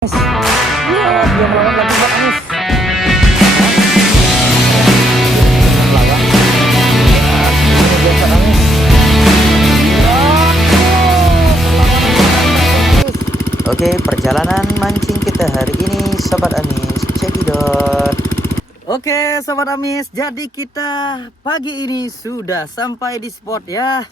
Ya, dia melawan lagi Mbak Anis. Melawan. Ini biasa Anis. Oke, perjalanan mancing kita hari ini Sobat Amis, cekidot. Oke Sobat Amis, jadi kita pagi ini sudah sampai di spot ya.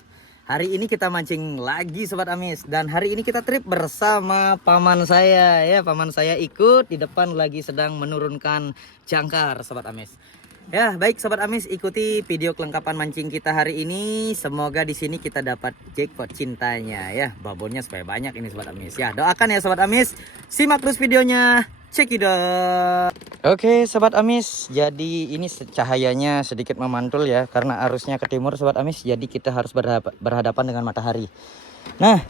Hari ini kita mancing lagi Sobat Amis. Dan hari ini kita trip bersama paman saya ya. Paman saya ikut di depan lagi sedang menurunkan jangkar Sobat Amis. Ya baik Sobat Amis, ikuti video kelengkapan mancing kita hari ini. Semoga di sini kita dapat jackpot cintanya ya. Babonnya supaya banyak ini Sobat Amis ya. Doakan ya Sobat Amis. Simak terus videonya. Cekidot. Oke Sobat Amis, jadi ini cahayanya sedikit memantul ya karena arusnya ke timur Sobat Amis, jadi kita harus berhadapan dengan matahari. Nah,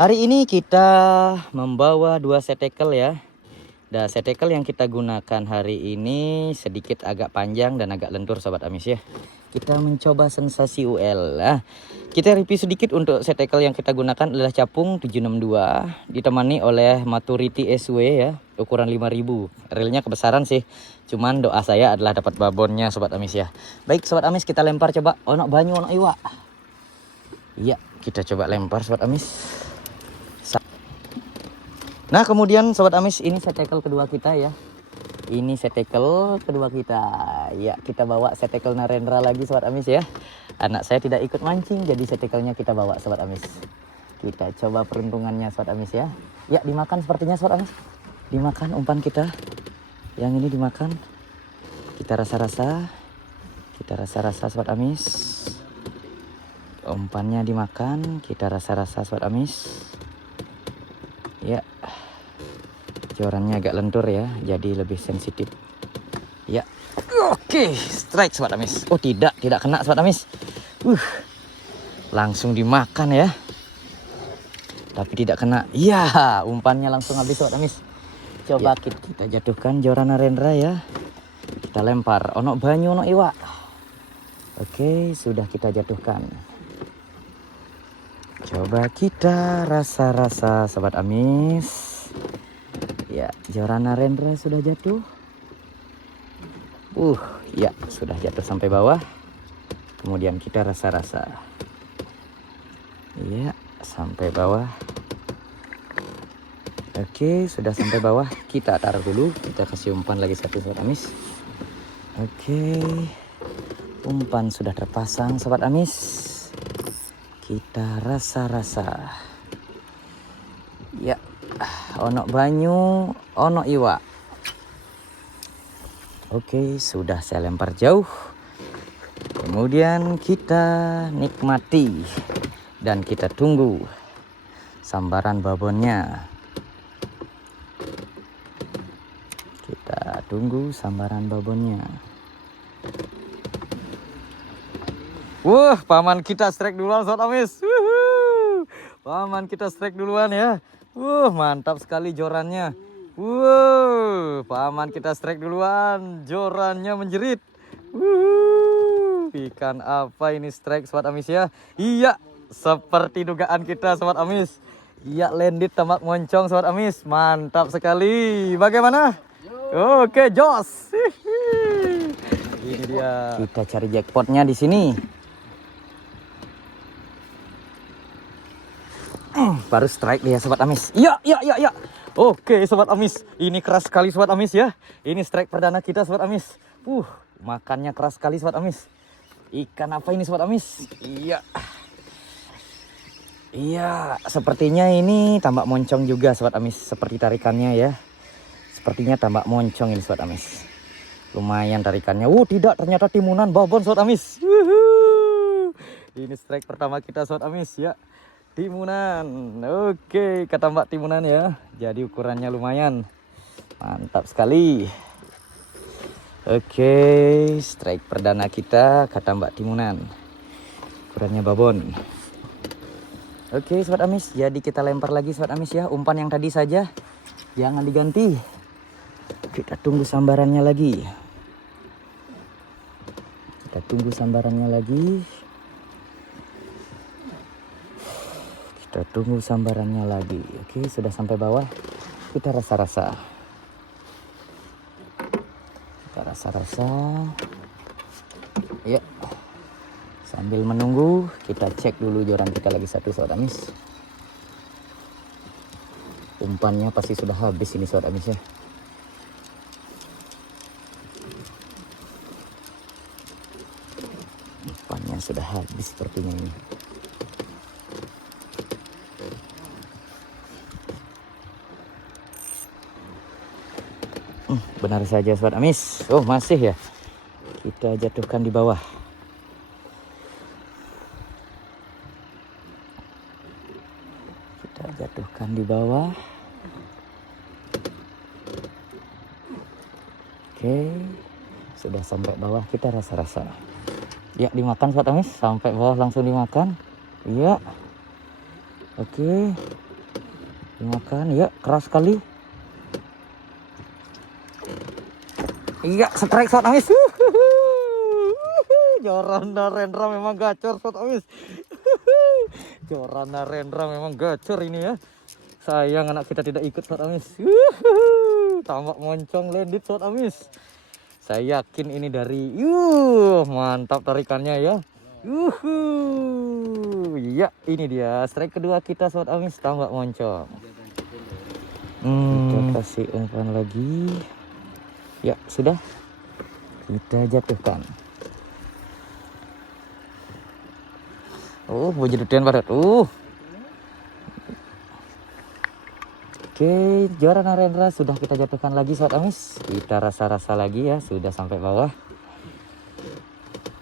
hari ini kita membawa dua set tackle ya. Dan set tackle yang kita gunakan hari ini sedikit agak panjang dan agak lentur Sobat Amis ya. Kita mencoba sensasi UL lah. Kita review sedikit untuk set tackle yang kita gunakan adalah capung 762 ditemani oleh Maturity SW ya, ukuran 5000. Reelnya kebesaran sih. Cuman doa saya adalah dapat babonnya Sobat Amis ya. Baik Sobat Amis, kita lempar coba. Ono banyu ono iwa. Iya, kita coba lempar Sobat Amis. Nah, kemudian Sobat Amis, ini set tackle kedua kita ya. Ini set tackle kedua kita. Ya, kita bawa set tackle Narendra lagi Sobat Amis ya. Anak saya tidak ikut mancing, jadi set tackle-nya kita bawa Sobat Amis. Kita coba peruntungannya Sobat Amis ya. Ya, dimakan sepertinya Sobat Amis. Dimakan umpan kita. Yang ini dimakan. Kita rasa-rasa. Kita rasa-rasa Sobat Amis. Umpannya dimakan, kita rasa-rasa Sobat Amis. Ya. Jorannya agak lentur ya, jadi lebih sensitif. Ya. Oke, strike Sobat Amis. Oh, tidak kena Sobat Amis. Langsung dimakan ya. Tapi tidak kena. Iya, umpannya langsung habis Sobat Amis. Coba ya, kita jatuhkan joran Narendra ya. Kita lempar. Ono banyu ono iwa. Oke, sudah kita jatuhkan. Coba kita rasa-rasa Sobat Amis. Ya, joran Narendra sudah jatuh. Ya, sudah jatuh sampai bawah. Kemudian kita rasa-rasa. Ya, sampai bawah. Oke, sudah sampai bawah. Kita taruh dulu. Kita kasih umpan lagi satu Sobat Amis. Oke. Umpan sudah terpasang Sobat Amis. Kita rasa-rasa. Ya. Ono banyu, ono iwa. Oke, sudah saya lempar jauh. Kemudian kita nikmati dan kita tunggu sambaran babonnya. Kita tunggu sambaran babonnya. Wah, paman kita strike duluan Sobat Amis. Paman kita strike duluan ya. Mantap sekali jorannya. Paman kita strike duluan. Jorannya menjerit. Ikan apa ini strike Sobat Amis ya? Iya, seperti dugaan kita Sobat Amis. Iya, landed tembak moncong Sobat Amis. Mantap sekali. Bagaimana? Oke, jos. Ini dia. Kita cari jackpotnya di sini. Baru strike dia Sobat Amis. Ya. Oke Sobat Amis, ini keras sekali Sobat Amis ya. Ini strike perdana kita Sobat Amis. Makannya keras sekali Sobat Amis. Ikan apa ini Sobat Amis? Iya, sepertinya ini tambak moncong juga Sobat Amis. Seperti tarikannya ya. Sepertinya tambak moncong ini Sobat Amis. Lumayan tarikannya. Tidak, ternyata timunan babon Sobat Amis. Ini strike pertama kita Sobat Amis ya. Timunan. Oke, kata Mbak timunan ya. Jadi ukurannya lumayan. Mantap sekali. Oke, strike perdana kita kata Mbak timunan. Ukurannya babon. Oke, Sobat Amis, jadi kita lempar lagi Sobat Amis ya. Umpan yang tadi saja. Jangan diganti. Kita tunggu sambarannya lagi. Kita tunggu sambarannya lagi. Kita tunggu sambarannya lagi. Oke, sudah sampai bawah. kita rasa-rasa. Kita rasa-rasa. Ya. Sambil menunggu, kita cek dulu joran kita lagi satu, Sobat Amis. Umpannya pasti sudah habis ini, Sobat Amis ya. Umpannya sudah habis sepertinya ini. Benar saja, Sobat Amis. Oh, masih ya. Kita jatuhkan di bawah. Kita jatuhkan di bawah. Oke. Sudah sampai bawah, kita rasa-rasa. Ya, dimakan, Sobat Amis. Sampai bawah langsung dimakan. Iya. Oke. Dimakan. Ya, keras sekali. Iya, strike, Sobat Amis. Joran Narendra memang gacor, Sobat Amis. Joran Narendra memang gacor ini ya. Sayang anak kita tidak ikut, Sobat Amis. Tambak moncong landed, Sobat Amis. Saya yakin ini dari mantap tarikannya ya. Iya, ini dia strike kedua kita, Sobat Amis, tambak moncong. Kita kasih umpan lagi. Ya, sudah. Kita jatuhkan. Oh, mau jadian padat. Oke, Joran Narendra sudah kita jatuhkan lagi, Sobat Amis. Kita rasa-rasa lagi ya, sudah sampai bawah.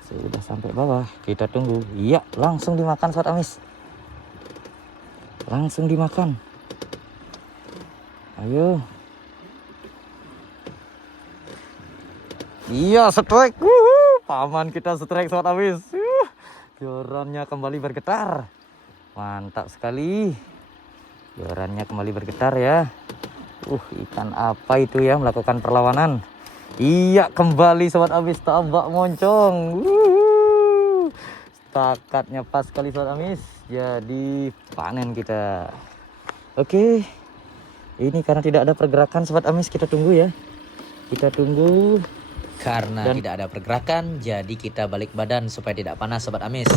Sudah sampai bawah. Kita tunggu. Iya, langsung dimakan, Sobat Amis. Langsung dimakan. Ayo. Iya, strike. Paman kita strike, Sobat Amis. Jorannya kembali bergetar. Mantap sekali. Jorannya kembali bergetar ya. Ikan apa itu ya melakukan perlawanan. Iya, kembali, Sobat Amis, tambak moncong. Stakatnya pas sekali, Sobat Amis. Jadi panen kita. Oke. Ini karena tidak ada pergerakan, Sobat Amis, kita tunggu ya. Kita tunggu. Karena tidak ada pergerakan, jadi kita balik badan supaya tidak panas, Sobat Amis.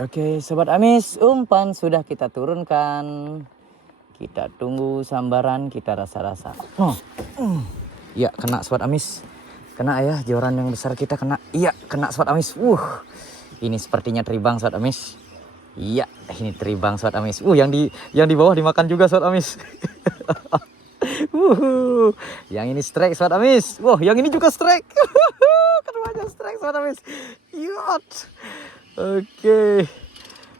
Oke, Sobat Amis, umpan sudah kita turunkan. Kita tunggu sambaran, kita rasa-rasa. Ya, kena, Sobat Amis. Kena ya, joran yang besar kita kena. Iya, kena, Sobat Amis. Ini sepertinya teribang, Sobat Amis. Iya, ini teribang, Sobat Amis. Yang di bawah dimakan juga, Sobat Amis. Yang ini strike, Sobat Amis. Yang ini juga strike. Keduanya strike, Sobat Amis. Yot. Oke.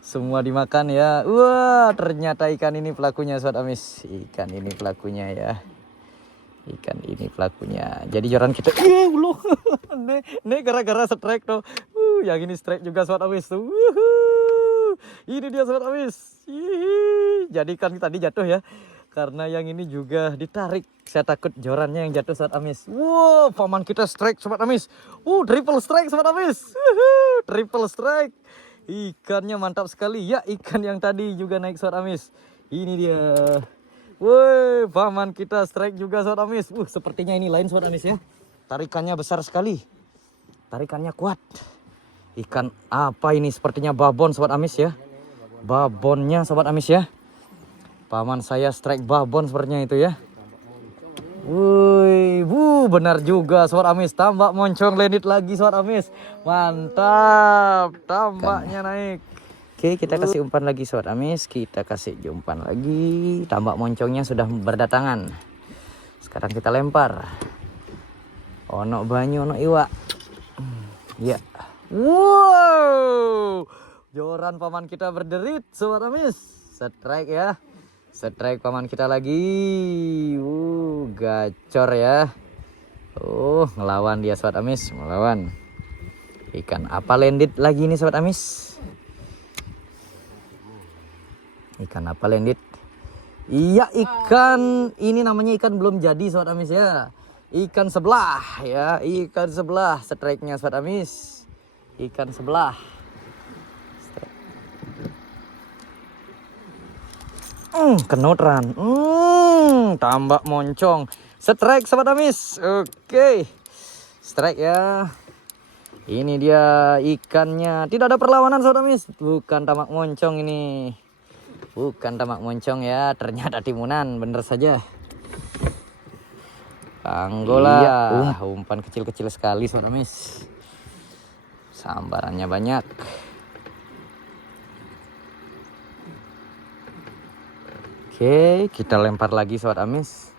Semua dimakan ya. Ternyata ikan ini pelakunya, Sobat Amis. Ikan ini pelakunya ya. Ikan ini pelakunya. Jadi joran kita. Nih gara-gara strike tuh. Yang ini strike juga, Sobat Amis tuh. Ini dia, Sobat Amis. Jadi kan tadi jatuh ya. Karena yang ini juga ditarik. Saya takut jorannya yang jatuh, Sobat Amis. Paman kita strike, Sobat Amis. Triple strike, Sobat Amis. Triple strike. Ikannya mantap sekali. Ya, ikan yang tadi juga naik, Sobat Amis. Ini dia. Paman kita strike juga, Sobat Amis. Sepertinya ini lain, Sobat Amis ya. Tarikannya besar sekali. Tarikannya kuat. Ikan apa ini? Sepertinya babon, Sobat Amis ya. Babonnya, Sobat Amis ya. Paman saya strike babon sepertinya itu ya. Benar juga, Sobat Amis. Tambak moncong landed lagi, Sobat Amis. Mantap. Tambaknya naik. Oke, kita kasih umpan lagi, Sobat Amis. Kita kasih umpan lagi. Tambak moncongnya sudah berdatangan. Sekarang kita lempar. Ono banyu, ono iwak. Ya. Joran paman kita berderit, Sobat Amis. Strike ya. Strike paman kita lagi. Gacor ya. Ngelawan dia, Sobat Amis. Ngelawan. Ikan apa landed lagi nih, Sobat Amis? Ikan apa landed? Iya, ikan. Ini namanya ikan belum jadi, Sobat Amis ya. Ikan sebelah ya. Ikan sebelah strike-nya, Sobat Amis. Ikan sebelah. Kenutran. Tambak moncong. Strike sobat amis. Oke. Strike ya. Ini dia ikannya. Tidak ada perlawanan sobat amis. Bukan tamak moncong ini. Bukan tamak moncong ya. Ternyata timunan. Bener saja. Anggola. Iya, umpan kecil-kecil sekali sobat amis. Sambarannya banyak. Oke, kita lempar lagi sobat amis.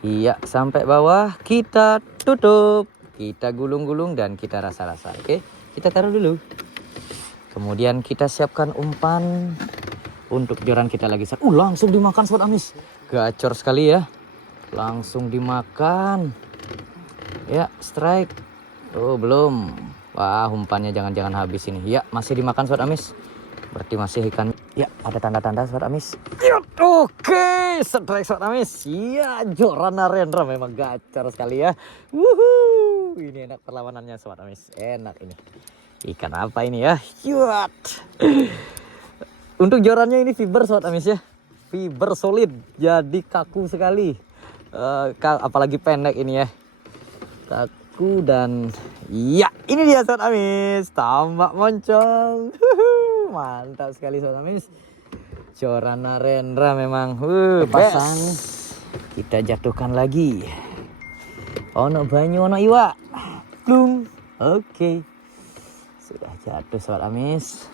Iya, sampai bawah kita tutup. Kita gulung-gulung dan kita rasa-rasa. Oke, kita taruh dulu. Kemudian kita siapkan umpan untuk joran kita lagi. Langsung dimakan sobat amis. Gacor sekali ya. Langsung dimakan. Ya, strike. Oh, belum. Wah, umpannya jangan-jangan habis ini. Ya, masih dimakan sobat amis. Berarti masih ikan. Ya, ada tanda-tanda sobat amis. Oke, strike sobat amis. Iya, joran Narendra memang gacor sekali ya. Wuhu. Ini enak perlawanannya sobat amis. Enak ini. Ikan apa ini ya? Yut. Untuk jorannya ini fiber sobat amis ya. Fiber solid. Jadi kaku sekali. Apalagi pendek ini ya. Kaku dan iya, ini dia sobat amis. Tambak moncong. Mantap sekali sobat amis. Joran Narendra memang pasang. Kita jatuhkan lagi. Ono banyu ono iwak. Plung. Oke. Sudah jatuh sobat amis.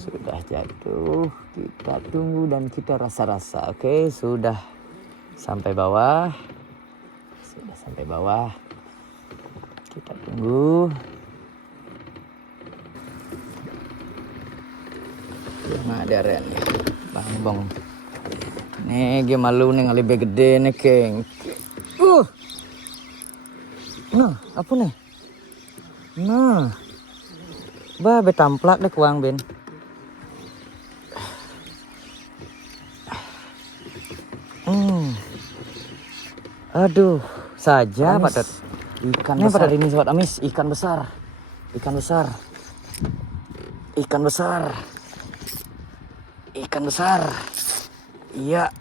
Sudah jatuh. Kita tunggu dan kita rasa-rasa. Oke, sudah sampai bawah. Sudah sampai bawah. Kita tunggu. Nah, ada Ren. Bang. Nih, malu nih lebih gede nih, Keng. Nah, apa nih? Nah. Betamplak deh kuang, Ben. Aduh, saja padat. Ikan besar ini sobat amis, ikan besar. Iya.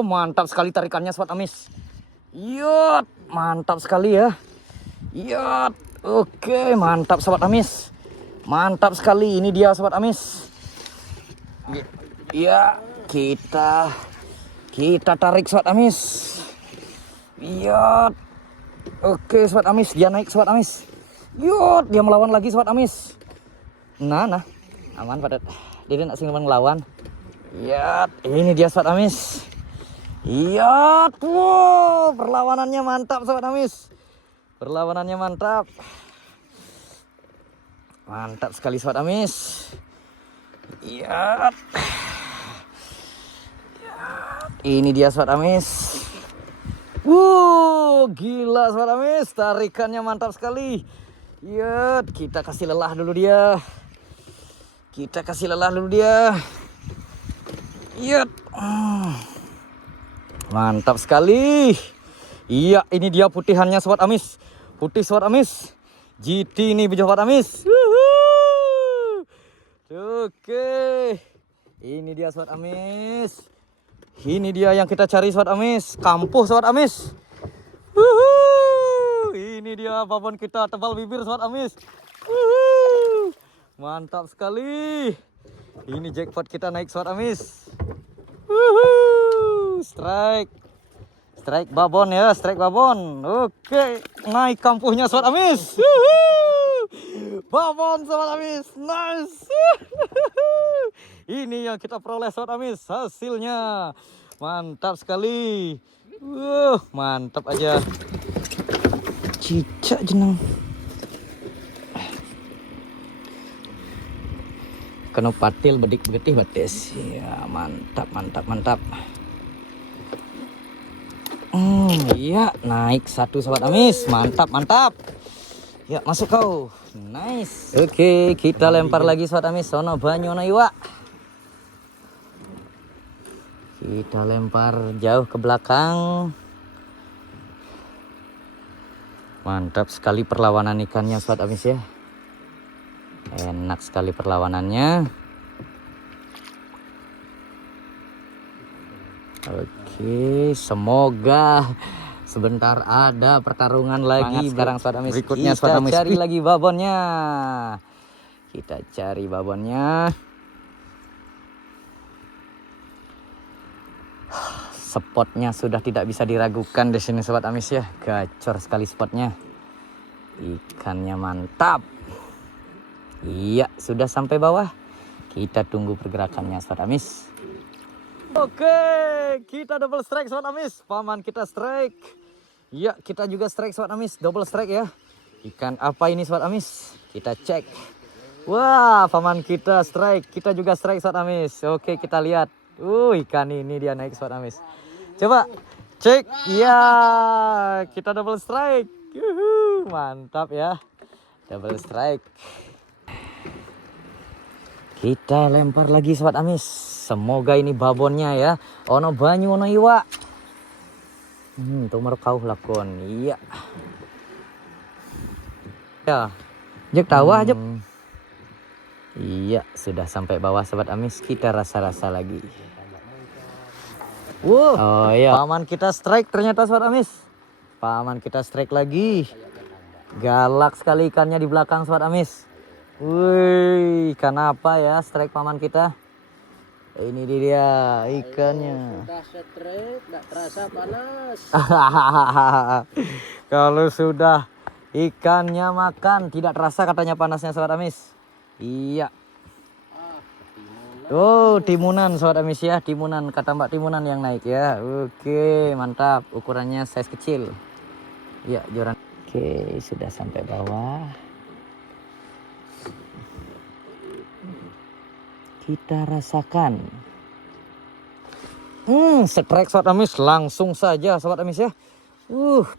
Mantap sekali tarikannya sobat amis. Yot, mantap sekali ya. Yot. Oke, mantap sobat amis. Mantap sekali ini dia sobat amis. Iya, kita tarik sobat amis. Yot. Oke sobat amis, dia naik sobat amis. Yot, dia melawan lagi sobat amis. Nah, aman padat. Dia nak singgung ngelawan. Yot, ini dia sobat amis. Yot, perlawanannya mantap sobat amis. Perlawanannya mantap. Mantap sekali sobat amis. Yot. Ini dia sobat amis. Gila sobat amis, tarikannya mantap sekali. Yut, kita kasih lelah dulu dia. Yut. Mantap sekali. Iya, ini dia putihannya sobat amis. Putih sobat amis. GT ini sobat amis. Oke. Ini dia sobat amis. Ini dia yang kita cari sobat amis. Kampuh sobat amis. Ini dia babon kita tebal bibir sobat amis. Mantap sekali. Ini jackpot kita naik sobat amis. Strike babon ya, strike babon. Oke, naik kampuhnya sobat amis. Babon sobat amis, nice. Ini yang kita peroleh sobat amis, hasilnya mantap sekali. Mantap aja. Cicak jeneng. Kena patil bedik begetih batis. Ya, mantap. Iya, naik satu sobat amis. Mantap. Ya, masuk kau. Nice. Oke, kita lempar lagi sobat amis. Sono banyu ono iwak. Kita lempar jauh ke belakang. Mantap sekali perlawanan ikannya Sobat Amis ya. Enak sekali perlawanannya. Oke, semoga sebentar ada pertarungan lagi. Sekarang Sobat Amis. Berikutnya, kita Sobat Amis. cari lagi babonnya. Kita cari babonnya. Spotnya sudah tidak bisa diragukan di sini Sobat Amis ya. Gacor sekali spotnya. Ikannya mantap. Iya, sudah sampai bawah. Kita tunggu pergerakannya Sobat Amis. Oke, kita double strike Sobat Amis. Paman kita strike. Iya, kita juga strike Sobat Amis. Double strike ya. Ikan apa ini Sobat Amis? Kita cek. Wah, paman kita strike. Kita juga strike Sobat Amis. Oke, kita lihat. Ikan ini dia naik Sobat Amis. Coba cek. Ya, kita double strike. Yuhu, mantap ya. Double strike. Kita lempar lagi Sobat Amis. Semoga ini babonnya ya. Ono banyu ono iwa. Tumar kau lakon. Iya. Ya. Jek tawa aja. Iya, sudah sampai bawah Sobat Amis. Kita rasa-rasa lagi. Wow. Oh iya. Paman kita strike ternyata Sobat Amis. Paman kita strike lagi. Galak sekali ikannya di belakang Sobat Amis. Wih, ikan apa ya strike paman kita? Ini dia ikannya. Sudah strike, tidak terasa panas. Kalau sudah ikannya makan tidak terasa katanya panasnya Sobat Amis. Iya. Oh, timunan Sobat Amis ya, timunan kata Mbak Timunan yang naik ya. Oke, mantap. Ukurannya size kecil. Ya, joran. Oke, sudah sampai bawah. Kita rasakan. Strike Sobat Amis langsung saja Sobat Amis ya.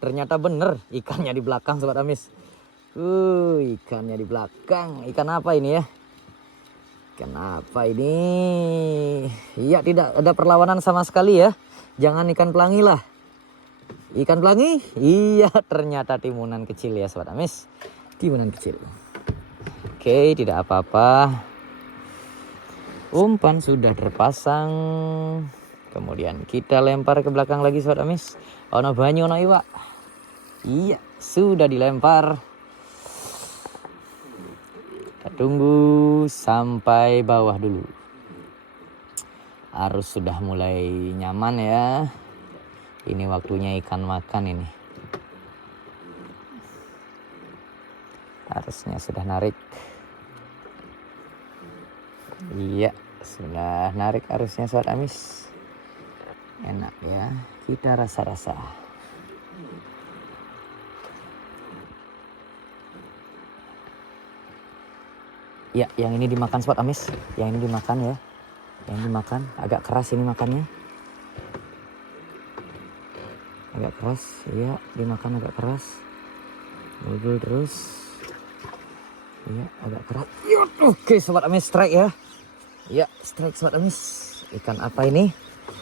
Ternyata bener ikannya di belakang Sobat Amis. Ikannya di belakang. Ikan apa ini ya? Kenapa ini? Iya, tidak ada perlawanan sama sekali ya. Jangan ikan pelangi lah. Ikan pelangi? Iya, ternyata timunan kecil ya Sobat Amis. Timunan kecil. Oke, tidak apa-apa. Umpan sudah terpasang. Kemudian kita lempar ke belakang lagi Sobat Amis. Ono banyu ono iwa. Iya, sudah dilempar. Kita tunggu sampai bawah dulu. Arus sudah mulai nyaman ya. Ini waktunya ikan makan ini. Arusnya sudah narik. Iya, sudah narik arusnya Sobat Amis. Enak ya. Kita rasa-rasa. Ya, yang ini dimakan Sobat Amis. Yang ini dimakan ya. Yang ini dimakan. Agak keras ini makannya. Agak keras. Iya, dimakan agak keras. Google terus. Iya, agak keras. Oke, Sobat Amis strike ya. Ya, strike Sobat Amis. Ikan apa ini?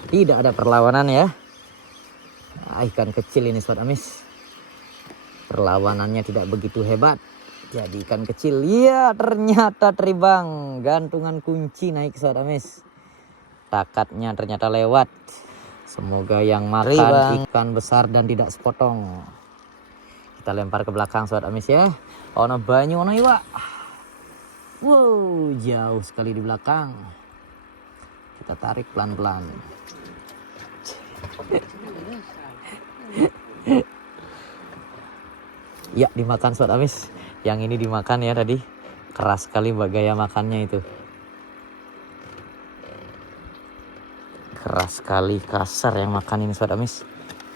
Tidak ada perlawanan ya. Ikan kecil ini Sobat Amis. Perlawanannya tidak begitu hebat. Jadi ikan kecil. Iya, ternyata teribang. Gantungan kunci naik Sobat Amis. Takatnya ternyata lewat. Semoga yang makan ikan besar dan tidak sepotong. Kita lempar ke belakang Sobat Amis ya. Ono banyu ono iwa. Wow, jauh sekali di belakang. Kita tarik pelan-pelan. Ya, dimakan Sobat Amis. Yang ini dimakan ya tadi. Keras sekali gaya makannya itu. Keras sekali, kasar yang makan ini Sobat Amis.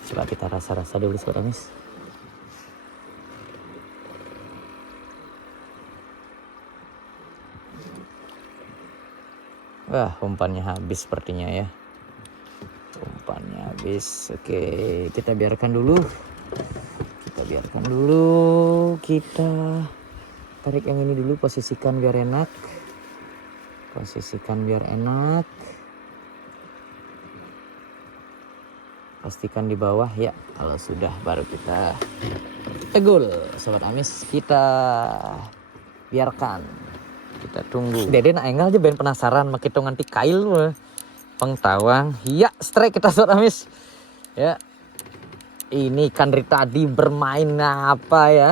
Coba kita rasa-rasa dulu Sobat Amis. Wah, umpannya habis sepertinya ya. Umpannya habis. Oke, kita biarkan dulu. Kita tarik yang ini dulu, posisikan biar enak. Pastikan di bawah ya. Kalau sudah baru kita Tegul, sobat amis. Kita biarkan. Kita tunggu. Dede nak engal aja ben penasaran make hitungan ti kail weh. Pengtawang. Ya, strike kita sobat amis. Ya. Ini ikan dari tadi bermain apa ya?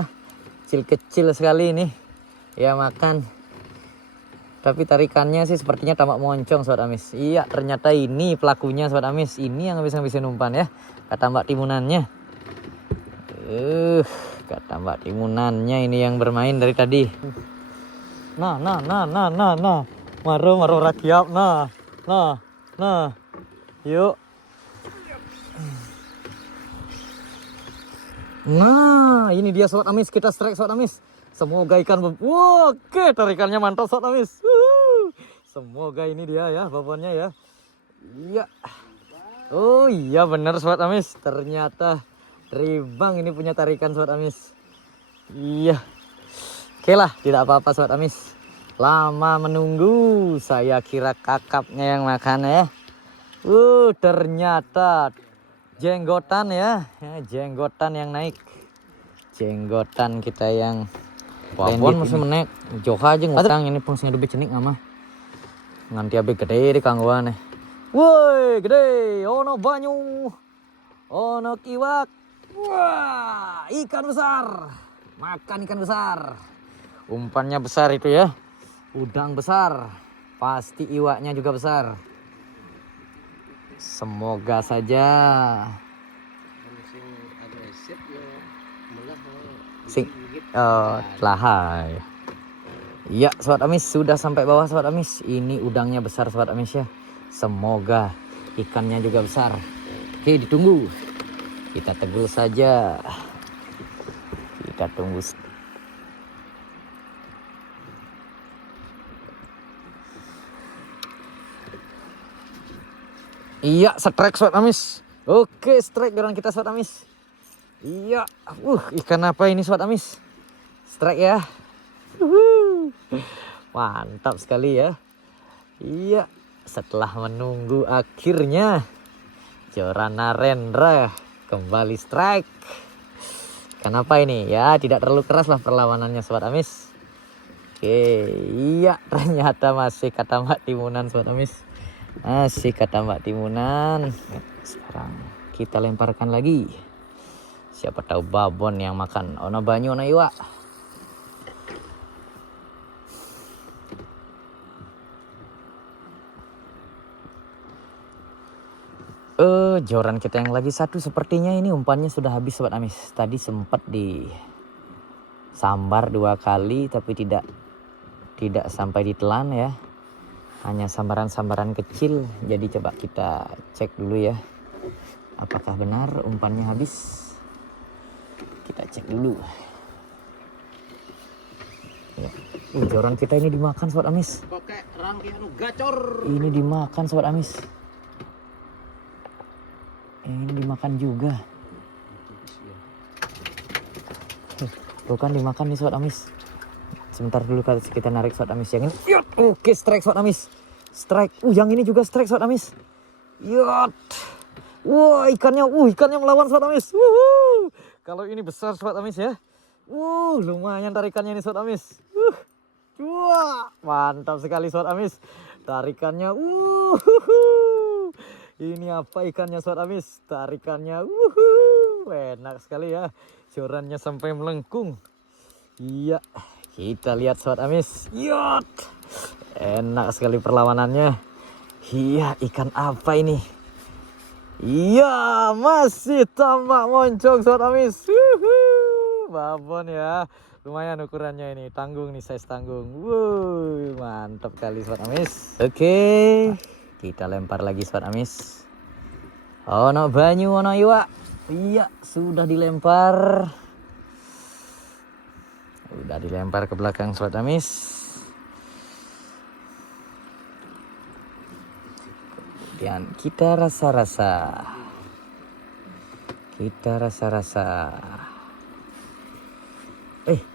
Kecil-kecil sekali ini. Ya makan. Tapi tarikannya sih sepertinya tamak moncong sobat amis. Iya, ternyata ini pelakunya sobat amis. Ini yang habis-habisin umpan ya. Kata Mbak Timunannya. Kata Mbak Timunannya ini yang bermain dari tadi. Nah. Maro rakyat. Nah. Yuk. Nah, ini dia sobat amis, kita strike sobat amis. Semoga ikan oke, tarikannya mantap sobat amis. Semoga ini dia ya babonnya ya. Iya. Oh iya benar sobat amis, ternyata ribang ini punya tarikan sobat amis. Iya. Oke lah, tidak apa-apa sobat amis. Lama menunggu, saya kira kakapnya yang makan ya. Ternyata jenggotan ya, jenggotan yang naik. Jenggotan kita yang babon masih menek. Joha aja ngutang ini fungsinya lebih cenik ama. Nganti abe gede di kangguan nih. Woi, gede. Ono banyu. Ono kiwak. Wah, ikan besar. Makan ikan besar. Umpannya besar itu ya. Udang besar. Pasti iwaknya juga besar. Semoga saja. Lahai. Iya sobat amis, sudah sampai bawah sobat amis. Ini udangnya besar sobat amis ya. Semoga ikannya juga besar. Oke, ditunggu. Kita tegul saja. Kita tunggu. Iya, strike sobat amis. Oke, strike gerakan kita sobat amis. Iya, ikan apa ini sobat amis? Strike ya. Mantap sekali ya. Iya, setelah menunggu akhirnya Joran Narendra kembali strike. Kenapa ini? Ya, tidak terlalu keras lah perlawanannya sobat amis. Oke, iya ternyata masih kata Mbak Timunan sobat amis. Masih kata Mbak Timunan. Sekarang kita lemparkan lagi. Siapa tahu babon yang makan. Ono banyu ono iwak. Joran kita yang lagi satu sepertinya ini umpannya sudah habis sobat amis. Tadi sempat di sambar 2 kali tapi tidak sampai ditelan ya. Hanya sambaran-sambaran kecil. Jadi coba kita cek dulu ya. Apakah benar umpannya habis? Kita cek dulu. Ya. Joran kita ini dimakan sobat amis. Ini dimakan sobat amis. Ini dimakan juga. Tuh kan dimakan nih sobat amis. Sebentar dulu kita narik sobat amis yang ini. Oke, strike sobat amis. Strike. Yang ini juga strike sobat amis. Yot. Wah, ikannya melawan sobat amis. Kalau ini besar sobat amis ya. Lumayan tarikannya ini sobat amis. Wah, mantap sekali sobat amis. Tarikannya. Ini apa ikannya sobat amis? Tarikannya. Enak sekali ya. Jorannya sampai melengkung. Iya, kita lihat sobat amis. Yot. Enak sekali perlawanannya. Iya, ikan apa ini? Iya, masih tamak moncong sobat amis. Babon ya. Lumayan ukurannya ini. Tanggung nih, size tanggung. Mantap kali sobat amis. Oke, kita lempar lagi sobat amis. Ono banyu, ono iwak. Iya, sudah dilempar. Udah dilempar ke belakang sobat amis. Kemudian kita rasa-rasa.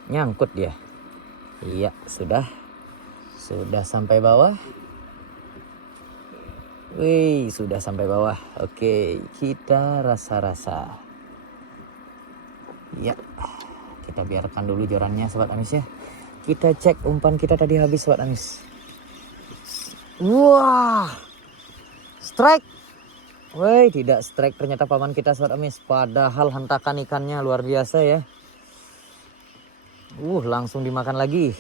Nyangkut dia. Iya, sudah sampai bawah. Sudah sampai bawah. Oke, kita rasa-rasa. Ya. Kita biarkan dulu jorannya Sobat Amis ya. Kita cek umpan kita tadi habis Sobat Amis. Wah, strike. Woi, tidak strike ternyata paman kita Sobat Amis. Padahal hentakan ikannya luar biasa ya. Langsung dimakan lagi.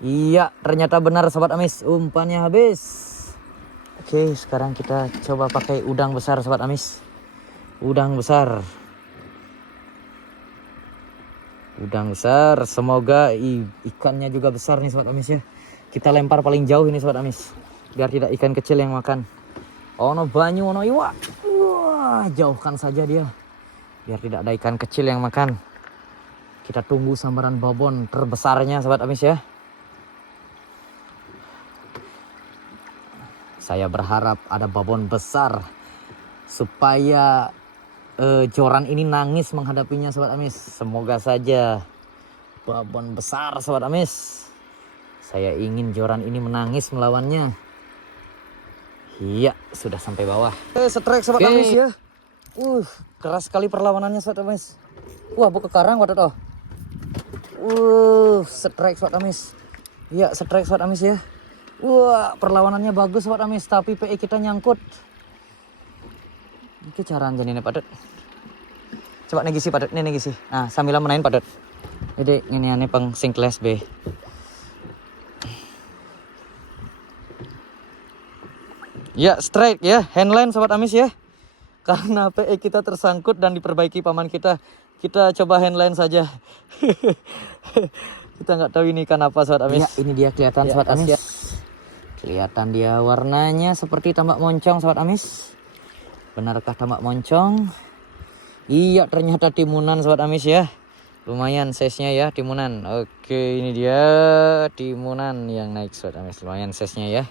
Iya, ternyata benar Sobat Amis, umpannya habis. Oke, sekarang kita coba pakai udang besar Sobat Amis. Udang besar. Udang besar, semoga ikannya juga besar nih Sobat Amis ya. Kita lempar paling jauh ini Sobat Amis, biar tidak ikan kecil yang makan. Ono banyu, ono iwa. Wah, jauhkan saja dia, biar tidak ada ikan kecil yang makan. Kita tunggu sambaran babon terbesarnya Sobat Amis ya. Saya berharap ada babon besar supaya joran ini nangis menghadapinya Sobat Amis. Semoga saja babon besar Sobat Amis. Saya ingin joran ini menangis melawannya. Iya, sudah sampai bawah. Strike Sobat Amis ya. Keras sekali perlawanannya Sobat Amis. Wah, buka karang waduh toh. Strike Sobat Amis. Iya, strike Sobat Amis ya. Wah, perlawanannya bagus Sobat Amis, tapi PE kita nyangkut. Ini cara anjani padet. Coba negisi padet, ini negisi. Nah, sambil main padet. Jadi ini aneh pang singkles B. Ya, strike ya, handline Sobat Amis ya. Karena PE kita tersangkut dan diperbaiki paman kita. Kita coba handline saja. Kita nggak tahu ini ikan apa Sobat Amis. Ya, ini dia kelihatan Sobat Amis. Ya. Kelihatan dia warnanya seperti tambak moncong Sobat Amis. Benarkah tambak moncong? Iya, ternyata timunan Sobat Amis ya. Lumayan size-nya ya timunan. Oke, ini dia timunan yang naik Sobat Amis. Lumayan size-nya ya.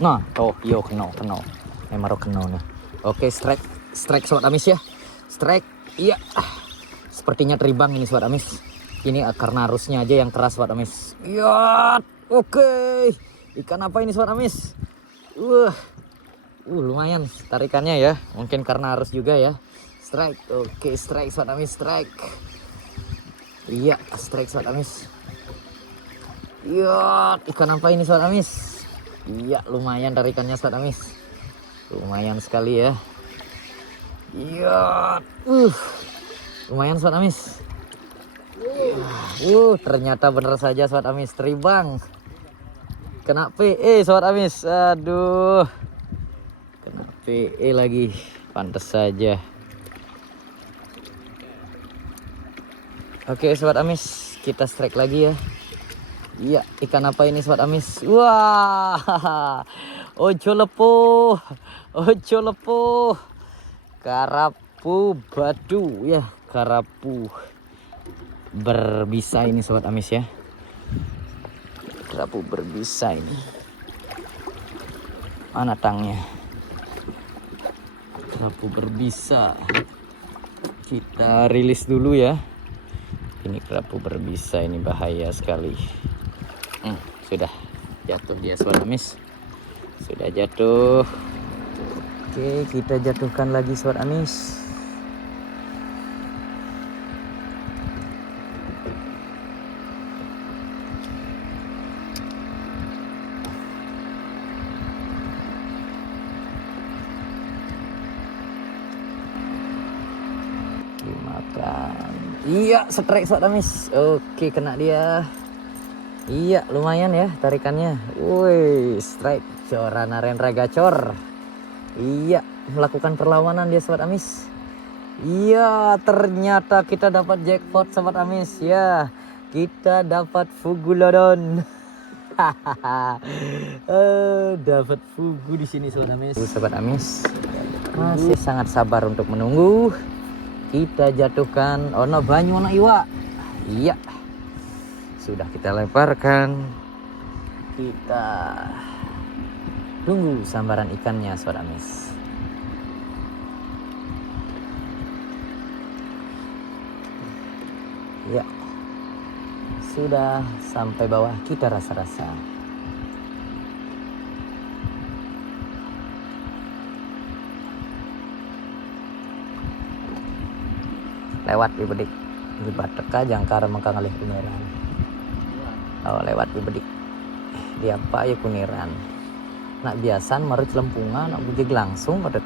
Nah, yo kena. Memang kena nih. Oke, strike Sobat Amis ya. Strike. Iya. Sepertinya teribang ini Sobat Amis. Ini karena arusnya aja yang keras Sobat Amis. Ya, oke. Ikan apa ini Sobat Amis? Lumayan tarikannya ya. Mungkin karena arus juga ya. Strike. Oke, strike Sobat Amis, strike. Iya, strike Sobat Amis. Ya, ikan apa ini Sobat Amis? Iya, lumayan tarikannya Sobat Amis. Lumayan sekali ya. Iya. Lumayan Sobat Amis. Ternyata bener saja Sobat Amis, teribang. Kena PE Sobat Amis. Aduh. Kena PE lagi. Pantes saja. Oke Sobat Amis, kita strike lagi ya. Iya, ikan apa ini Sobat Amis? Wah. Ojo lepo. Karapu badu ya. Karapu berbisa ini Sobat Amis ya. Karapu berbisa ini. Mana tangnya? Karapu berbisa. Kita rilis dulu ya. Ini karapu berbisa, ini bahaya sekali. Sudah jatuh dia Sobat Amis. Sudah jatuh. Oke, kita jatuhkan lagi Sobat Amis. Dimakan. Iya, strike Sobat Amis. Oke, kena dia. Iya, lumayan ya tarikannya. Woi, strike joran Narendra Gacor. Iya, melakukan perlawanan dia Sobat Amis. Iya, ternyata kita dapat jackpot Sobat Amis ya. Kita dapat Fugulodon. Dapat fugu di sini Sobat Amis. Sobat Amis masih sangat sabar untuk menunggu. Kita jatuhkan ono banyu ono iwa. Iya. Sudah kita lemparkan. Kita tunggu sambaran ikannya Sobat Amis. Ya. Sudah sampai bawah, kita rasa-rasa. lewat ibedik di bateka jangkar mengkang alih kuniran. Oh lewat ibedik di apa ya kuniran nak biasan maru celempungan nak bujeg langsung pada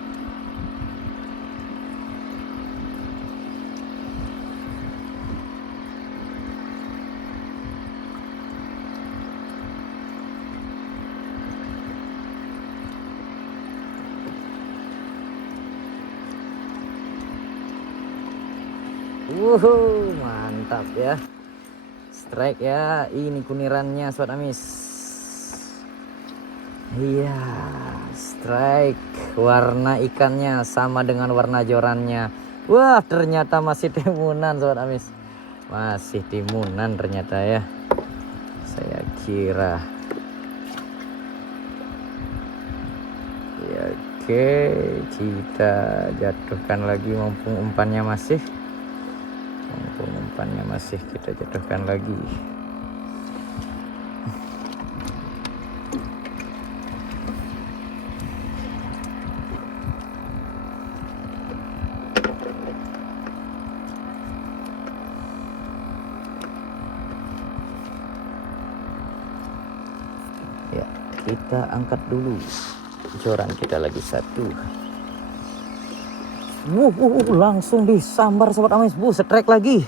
mantap ya. Strike ya. Ini kunirannya sobat amis. Iya, strike. Warna ikannya sama dengan warna jorannya. Wah, ternyata masih timunan sobat amis. Masih timunan ternyata ya. Saya kira. Ya, oke, kita jatuhkan lagi mumpung umpannya masih. Umpannya masih kita jatuhkan lagi. Ya, kita angkat dulu joran kita lagi satu. Langsung disambar sobat amis. Strike lagi.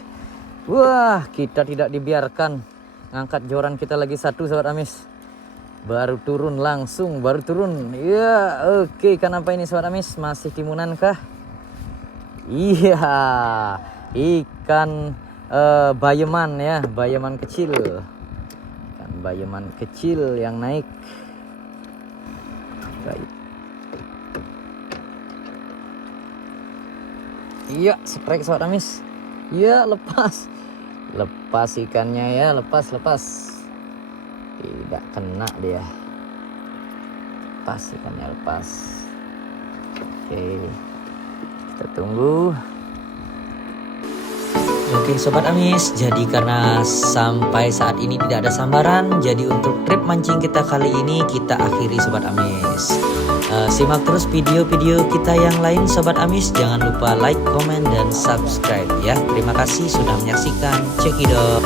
Wah, kita tidak dibiarkan ngangkat joran kita lagi satu sobat amis. Baru turun langsung, baru turun. Ya, oke. Kenapa ini sobat amis? Masih timunan kah? Iya, ikan bayeman ya, bayeman kecil. Ikan bayeman kecil yang naik. Baik. Iya, strike sobat amis. Iya, lepas ikannya ya, lepas tidak kena dia, lepas ikannya, lepas. Oke, kita tunggu. Oke sobat amis, jadi karena sampai saat ini tidak ada sambaran, jadi untuk trip mancing kita kali ini kita akhiri sobat amis. Simak terus video-video kita yang lain sobat amis. Jangan lupa like, komen, dan subscribe ya. Terima kasih sudah menyaksikan. Cekidot.